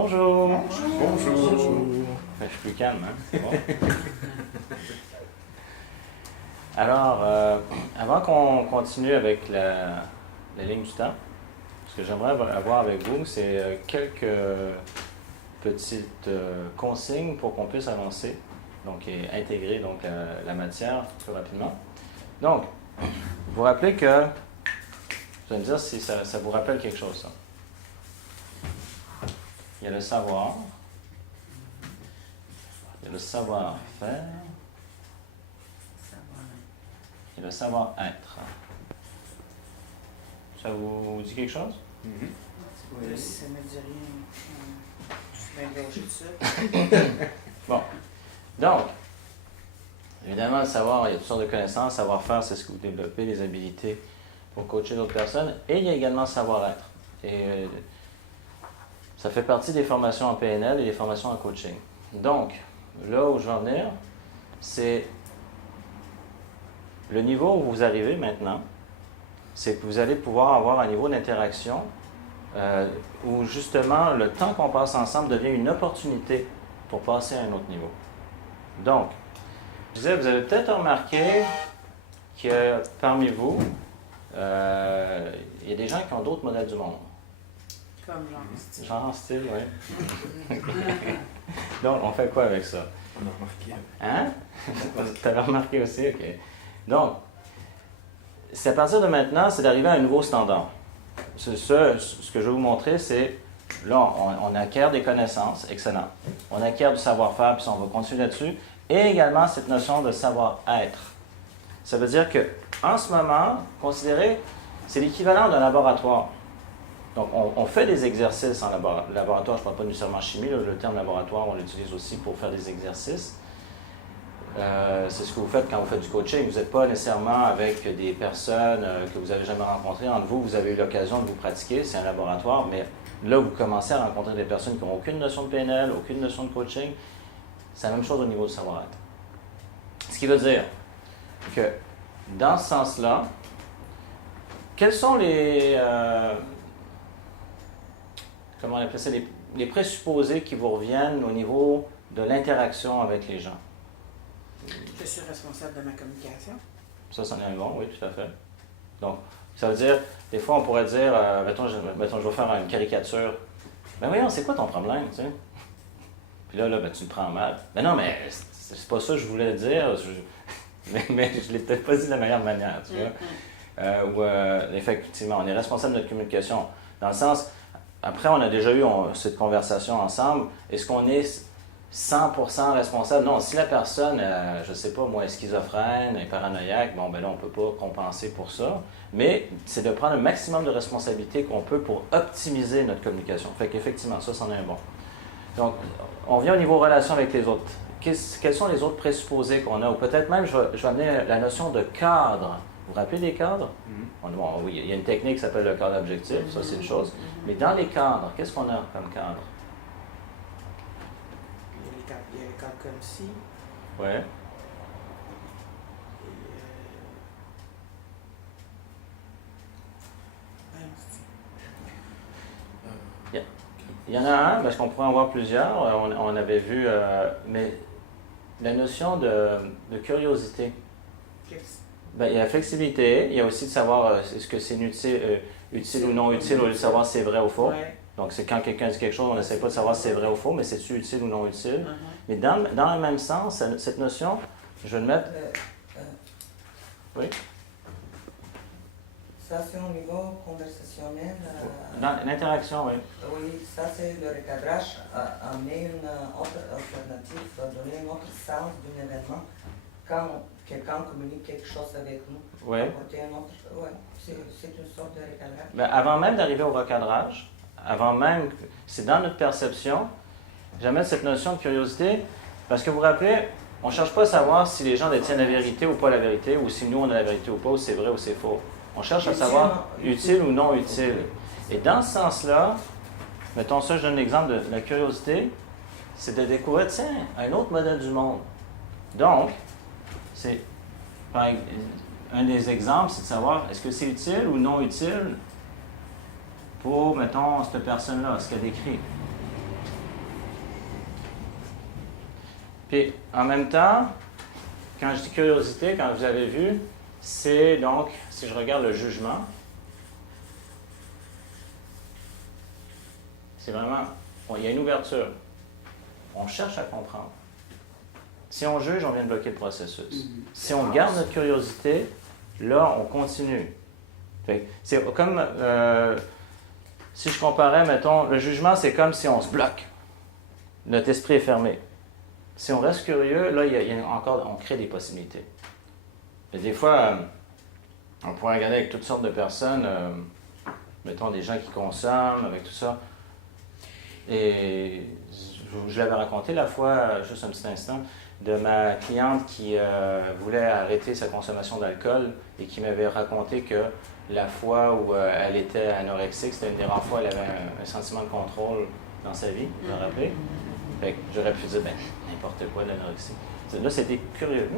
Bonjour. Bonjour. Je suis plus calme, hein? C'est bon. Alors, avant qu'on continue avec la ligne du temps, ce que j'aimerais avoir avec vous, c'est quelques petites consignes pour qu'on puisse avancer, donc et intégrer donc, la matière plus rapidement. Donc, vous vous rappelez que, vous allez me dire si ça vous rappelle quelque chose, ça. Il y a le savoir, il y a le savoir-faire, et le savoir-être. Ça vous dit quelque chose? Oui. Ça me dit rien. Je suis bien gauche de ça. Bon. Donc, évidemment, le savoir, il y a toutes sortes de connaissances. Savoir-faire, c'est ce que vous développez, les habilités pour coacher d'autres personnes. Et il y a également le savoir-être. Et ça fait partie des formations en PNL et des formations en coaching. Donc, là où je veux en venir, c'est le niveau où vous arrivez maintenant, c'est que vous allez pouvoir avoir un niveau d'interaction où justement le temps qu'on passe ensemble devient une opportunité pour passer à un autre niveau. Donc, je disais, vous avez peut-être remarqué que parmi vous, il y a des gens qui ont d'autres modèles du monde. Comme genre style. Genre style, oui. Donc, on fait quoi avec ça? On a remarqué. Hein? Tu avais remarqué aussi? OK. Donc, c'est à partir de maintenant, c'est d'arriver à un nouveau standard. Ce que je vais vous montrer, c'est, là, on acquiert des connaissances, excellent. On acquiert du savoir-faire, puis on va continuer là-dessus. Et également cette notion de savoir-être. Ça veut dire que, en ce moment, considérez, c'est l'équivalent d'un laboratoire. Donc, on fait des exercices en laboratoire. Je ne parle pas nécessairement chimie, le terme laboratoire, on l'utilise aussi pour faire des exercices. C'est ce que vous faites quand vous faites du coaching. Vous n'êtes pas nécessairement avec des personnes que vous n'avez jamais rencontrées. Entre vous, vous avez eu l'occasion de vous pratiquer, c'est un laboratoire, mais là, vous commencez à rencontrer des personnes qui n'ont aucune notion de PNL, aucune notion de coaching. C'est la même chose au niveau du savoir-être. Ce qui veut dire que, dans ce sens-là, quels sont les... comment on appelle ça, les présupposés qui vous reviennent au niveau de l'interaction avec les gens? Je suis responsable de ma communication. Ça, c'en est un bon, oui, tout à fait. Donc, ça veut dire, des fois, on pourrait dire, mettons, je vais faire une caricature. Ben voyons, c'est quoi ton problème, tu sais? Puis là, ben, tu le prends mal. Ben non, mais c'est pas ça que je voulais dire, mais je l'ai peut-être pas dit de la meilleure manière, tu vois? Effectivement, on est responsable de notre communication. Dans le sens, après, on a déjà eu cette conversation ensemble. Est-ce qu'on est 100% responsable? Non, si la personne, je ne sais pas, moi, est schizophrène, est paranoïaque, bon, ben là, on ne peut pas compenser pour ça. Mais c'est de prendre le maximum de responsabilité qu'on peut pour optimiser notre communication. Fait qu'effectivement, ça, c'en est un bon. Donc, on vient au niveau relation avec les autres. Quels sont les autres présupposés qu'on a? Ou peut-être même, je vais amener la notion de cadre. Vous vous rappelez des cadres? Bon, oui, il y a une technique qui s'appelle le cadre objectif, ça c'est une chose. Mais dans les cadres, qu'est-ce qu'on a comme cadre? Il y a les cadres comme ci. Oui. Il y en a un, parce qu'on pourrait en voir plusieurs, on avait vu, mais la notion de curiosité. Ben, il y a la flexibilité, il y a aussi de savoir est-ce que c'est utile ou non utile, au lieu de savoir si c'est vrai ou faux. Ouais. Donc, c'est quand quelqu'un dit quelque chose, on n'essaie pas de savoir si c'est vrai ou faux, mais c'est-tu utile ou non utile. Mais dans le même sens, cette notion, je vais le mettre... Oui? Ça, c'est au niveau conversationnel. Dans l'interaction, oui. Oui, ça, c'est le recadrage, amener une autre alternative, donner un autre sens d'un événement. Quand quelqu'un communique quelque chose avec nous, Oui. apporter un autre. Oui, c'est une sorte de recadrage. Ben, avant même d'arriver au recadrage, c'est dans notre perception, j'amène cette notion de curiosité, parce que vous vous rappelez, on ne cherche pas à savoir si les gens détiennent la vérité ou pas la vérité, ou si nous on a la vérité ou pas, ou c'est vrai ou c'est faux. On cherche à savoir utile ou non utile. Et dans ce sens-là, mettons ça, je donne l'exemple de la curiosité, c'est de découvrir, tiens, un autre modèle du monde. Donc, c'est, un des exemples, c'est de savoir, est-ce que c'est utile ou non utile pour, mettons, cette personne-là, ce qu'elle décrit. Puis, en même temps, quand je dis curiosité, quand vous avez vu, c'est donc, si je regarde le jugement, c'est vraiment, il y a une ouverture. On cherche à comprendre. Si on juge, on vient de bloquer le processus. Si on garde notre curiosité, là, on continue. C'est comme, si je comparais, mettons, le jugement, c'est comme si on se bloque. Notre esprit est fermé. Si on reste curieux, là, on crée des possibilités. Et des fois, on pourrait regarder avec toutes sortes de personnes, mettons des gens qui consomment, avec tout ça. Et je l'avais raconté la fois, juste un petit instant, de ma cliente qui voulait arrêter sa consommation d'alcool et qui m'avait raconté que la fois où elle était anorexique, c'était une des rares fois où elle avait un sentiment de contrôle dans sa vie, vous vous rappelez? Fait que j'aurais pu dire, n'importe quoi de l'anorexie. Là, c'était curieux.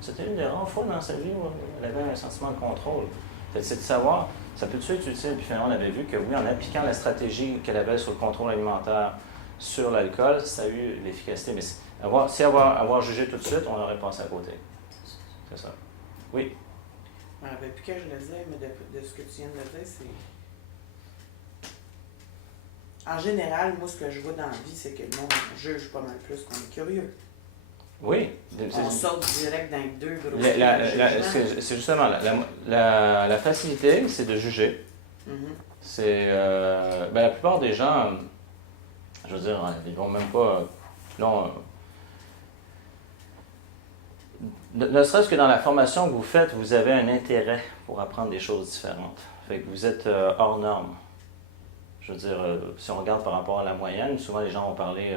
C'était une des rares fois dans sa vie où elle avait un sentiment de contrôle. C'est de savoir, ça peut être utile. Puis finalement, on avait vu que oui, en appliquant la stratégie qu'elle avait sur le contrôle alimentaire sur l'alcool, ça a eu l'efficacité. Mais avoir jugé tout de suite, on aurait passé à côté. C'est ça. Oui. Je ne me rappelle plus que je le disais, mais de ce que tu viens de dire, c'est... En général, moi, ce que je vois dans la vie, c'est que le monde juge pas mal plus qu'on est curieux. Oui. On saute direct dans les deux gros. C'est justement la facilité, c'est de juger. C'est la plupart des gens, je veux dire, ils vont même pas. Ne serait-ce que dans la formation que vous faites, vous avez un intérêt pour apprendre des choses différentes. Fait que vous êtes hors norme. Je veux dire, si on regarde par rapport à la moyenne, souvent les gens vont parler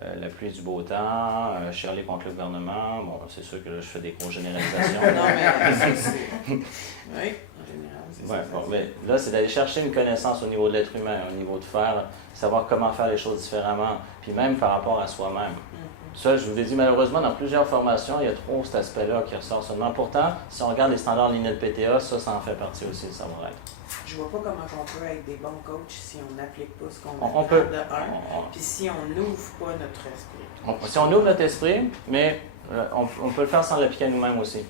la pluie du beau temps, chialer contre le gouvernement. Bon, c'est sûr que là, je fais des grosses généralisations. Non, mais c'est... Oui, en général, c'est ça. Bon, mais là, c'est d'aller chercher une connaissance au niveau de l'être humain, au niveau de savoir comment faire les choses différemment, puis même par rapport à soi-même. Ça, je vous l'ai dit, malheureusement, dans plusieurs formations, il y a trop cet aspect-là qui ressort seulement. Pourtant, si on regarde les standards l'INLPTA, ça en fait partie aussi du savoir-être. Je vois pas comment on peut être des bons coachs si on n'applique pas ce qu'on on peut. de un, puis si on n'ouvre pas notre esprit. Si on ouvre notre esprit, mais on peut le faire sans l'appliquer à nous-mêmes aussi.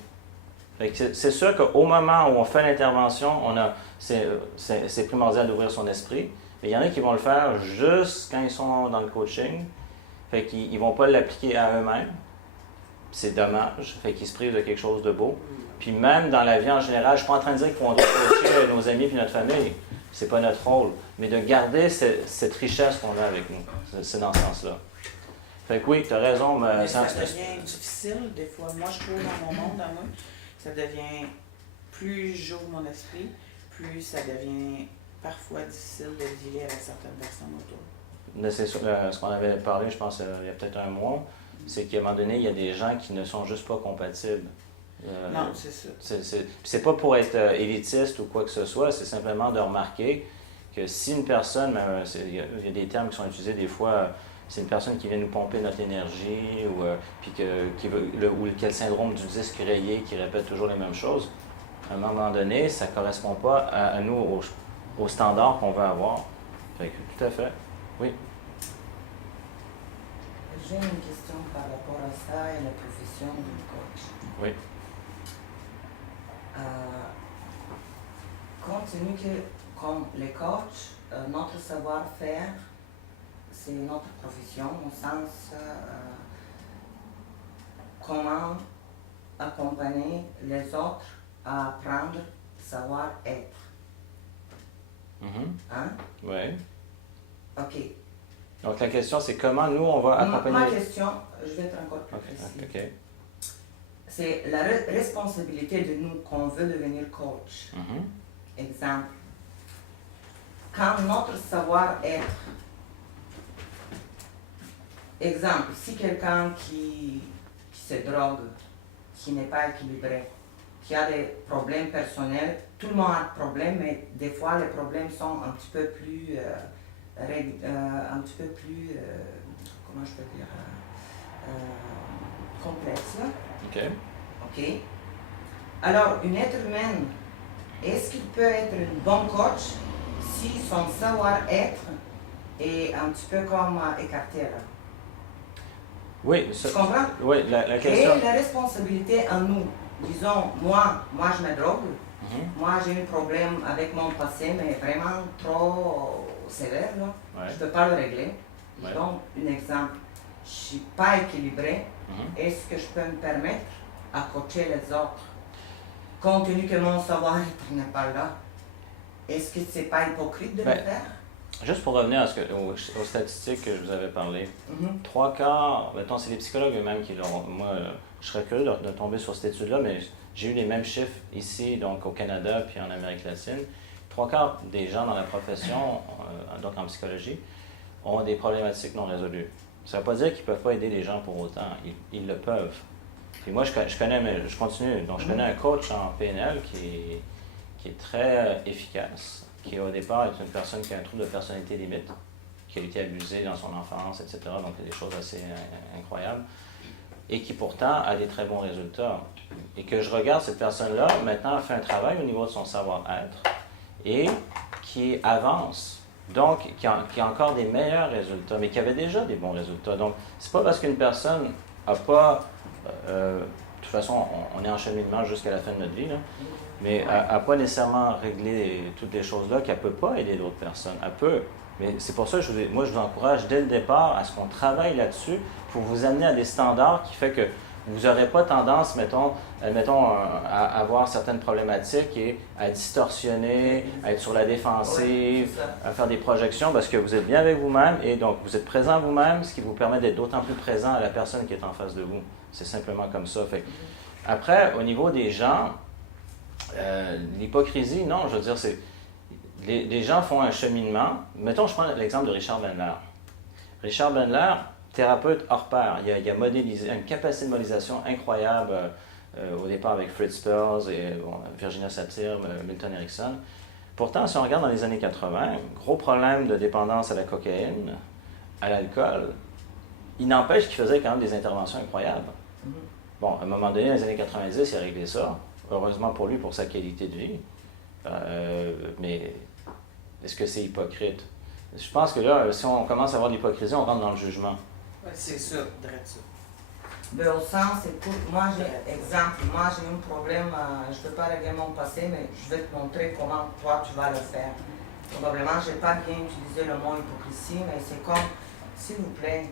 C'est sûr qu'au moment où on fait l'intervention, c'est primordial d'ouvrir son esprit, mais il y en a qui vont le faire juste quand ils sont dans le coaching. Fait qu'ils ne vont pas l'appliquer à eux-mêmes. C'est dommage. Fait qu'ils se privent de quelque chose de beau. Puis même dans la vie en général, je ne suis pas en train de dire qu'on doit coacher nos amis et notre famille. C'est pas notre rôle. Mais de garder cette richesse qu'on a avec nous. C'est dans ce sens-là. Fait que oui, tu as raison. Mais ça devient difficile, des fois. Moi, je trouve dans mon monde, à moi, ça devient... Plus j'ouvre mon esprit, plus ça devient parfois difficile de dealer avec certaines personnes autour. C'est ce qu'on avait parlé, je pense, il y a peut-être un mois, c'est qu'à un moment donné, il y a des gens qui ne sont juste pas compatibles. Non, c'est ça. C'est pas pour être élitiste ou quoi que ce soit, c'est simplement de remarquer que si une personne, il y a des termes qui sont utilisés des fois, c'est une personne qui vient nous pomper notre énergie ou qui a le syndrome du disque rayé qui répète toujours les mêmes choses, à un moment donné, ça ne correspond pas à nous, aux standards qu'on veut avoir. Fait que, tout à fait. Oui. J'ai une question par rapport à ça et la profession du coach. Oui. Compte tenu que, comme les coachs, notre savoir-faire, c'est notre profession, au sens comment accompagner les autres à apprendre savoir-être. Hein? Oui. OK. Donc la question, c'est comment nous, on va accompagner... Ma question, je vais être encore plus précis. Okay. C'est la responsabilité de nous qu'on veut devenir coach. Exemple. Quand notre savoir-être... Exemple, si quelqu'un qui se drogue, qui n'est pas équilibré, qui a des problèmes personnels, tout le monde a des problèmes, mais des fois les problèmes sont un petit peu plus... comment je peux dire, complexe. OK. Alors, une être humaine, est-ce qu'il peut être un bon coach si son savoir-être est un petit peu comme écarté là? Oui, Tu comprends? Oui, la question. Et la responsabilité en nous. Disons, moi je me drogue. Moi, j'ai un problème avec mon passé, mais vraiment trop sévère. Là. Ouais. Je ne peux pas le régler. Je Ouais. donne un exemple. Je ne suis pas équilibré. Est-ce que je peux me permettre à coacher les autres? Compte tenu que mon savoir-être n'est pas là, est-ce que c'est pas hypocrite de le faire? Juste pour revenir aux statistiques que je vous avais parlé, 3/4, mettons, c'est les psychologues eux-mêmes qui l'ont. Moi, je serais curieux de tomber sur cette étude-là, mais j'ai eu les mêmes chiffres ici, donc au Canada, puis en Amérique latine. 3/4 des gens dans la profession, donc en psychologie, ont des problématiques non résolues. Ça ne veut pas dire qu'ils ne peuvent pas aider les gens pour autant. Ils le peuvent. Puis moi, je connais, mais je continue. Donc, je connais un coach en PNL qui est très efficace, qui au départ est une personne qui a un trouble de personnalité limite, qui a été abusé dans son enfance, etc. Donc, il y a des choses assez incroyables. Et qui pourtant a des très bons résultats. Et que je regarde cette personne-là, maintenant, elle fait un travail au niveau de son savoir-être et qui avance. Donc, qui a encore des meilleurs résultats, mais qui avait déjà des bons résultats. Donc, c'est pas parce qu'une personne n'a pas... de toute façon, on est en cheminement jusqu'à la fin de notre vie, là, mais n'a pas nécessairement réglé toutes les choses-là qu'elle ne peut pas aider d'autres personnes. Elle peut. Mais c'est pour ça que moi, je vous encourage dès le départ à ce qu'on travaille là-dessus pour vous amener à des standards qui fait que vous n'aurez pas tendance, mettons, à avoir certaines problématiques et à distorsionner, à être sur la défensive, à faire des projections parce que vous êtes bien avec vous-même et donc vous êtes présent vous-même, ce qui vous permet d'être d'autant plus présent à la personne qui est en face de vous. C'est simplement comme ça. Fait. Après, au niveau des gens, l'hypocrisie, non, je veux dire, c'est... Les gens font un cheminement. Mettons, je prends l'exemple de Richard Bandler. Richard Bandler, thérapeute hors pair, il a modélisé, une capacité de modélisation incroyable au départ avec Fritz Perls et Virginia Satir, Milton Erickson. Pourtant, si on regarde dans les années 80, gros problème de dépendance à la cocaïne, à l'alcool, il n'empêche qu'il faisait quand même des interventions incroyables. Bon, à un moment donné, dans les années 90, il a réglé ça. Heureusement pour lui, pour sa qualité de vie. Mais est-ce que c'est hypocrite? Je pense que là, si on commence à avoir de l'hypocrisie, on rentre dans le jugement. Ouais, c'est ça, direct ça. Mais au sens, écoute, moi j'ai un problème, je ne peux pas régler mon passé, mais je vais te montrer comment toi tu vas le faire. Probablement, je n'ai pas bien utilisé le mot hypocrisie, mais c'est comme, s'il vous plaît,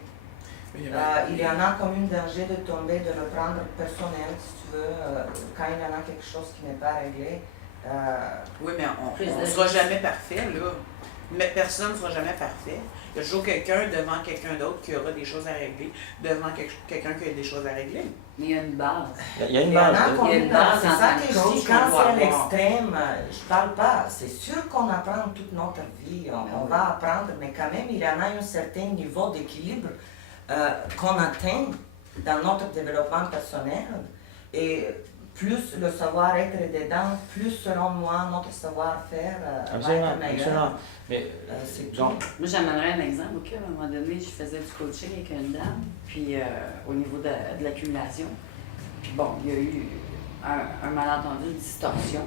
il y en a comme un danger de tomber, de le prendre personnel, si tu veux, quand il y en a quelque chose qui n'est pas réglé. Oui, mais on ne sera jamais parfait, là. Mais personne ne sera jamais parfait. Il y a toujours quelqu'un devant quelqu'un d'autre qui aura des choses à régler, devant quelqu'un qui a des choses à régler. Mais il y a une base. Il y a une base. Il y a une base C'est en ça tant que que je coach dis, qu'on quand doit c'est à avoir. l'extrême, je parle pas. C'est sûr qu'on apprend toute notre vie, on va apprendre, mais quand même, il y en a un certain niveau d'équilibre qu'on atteint dans notre développement personnel. Et plus le savoir-être est dedans, plus selon moi, notre savoir-faire va être meilleur. Absolument. Mais, c'est donc, Moi, j'amènerais un exemple. OK, à un moment donné, je faisais du coaching avec une dame, puis au niveau de l'accumulation. Puis bon, il y a eu un malentendu, une distorsion.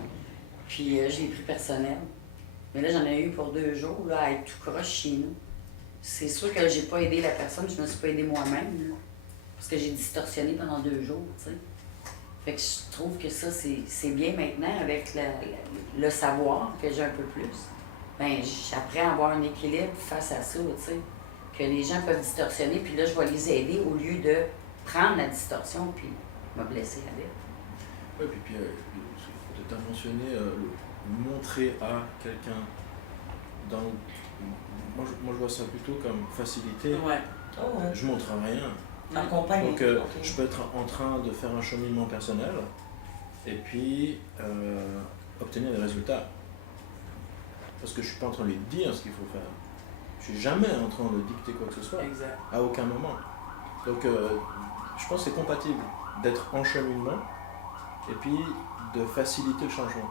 Puis j'ai pris personnel. Mais là, j'en ai eu pour 2 jours, là, à être tout croche chez nous. C'est sûr que j'ai pas aidé la personne, je me suis pas aidée moi-même, là, parce que j'ai distorsionné pendant 2 jours, tu sais. Fait que je trouve que ça, c'est bien maintenant, avec le savoir que j'ai un peu plus. Ben, j'apprends à avoir un équilibre face à ça, tu sais, que les gens peuvent distorsionner, puis là, je vais les aider au lieu de prendre la distorsion puis me blesser avec. Oui, puis tu as mentionné montrer à quelqu'un dans... Moi, je vois ça plutôt comme facilité. Ouais. Je montre rien. Accompagner. Donc, je peux être en train de faire un cheminement personnel et puis obtenir des résultats. Parce que je ne suis pas en train de lui dire ce qu'il faut faire. Je ne suis jamais en train de dicter quoi que ce soit. Exact. À aucun moment. Donc, je pense que c'est compatible d'être en cheminement et puis de faciliter le changement.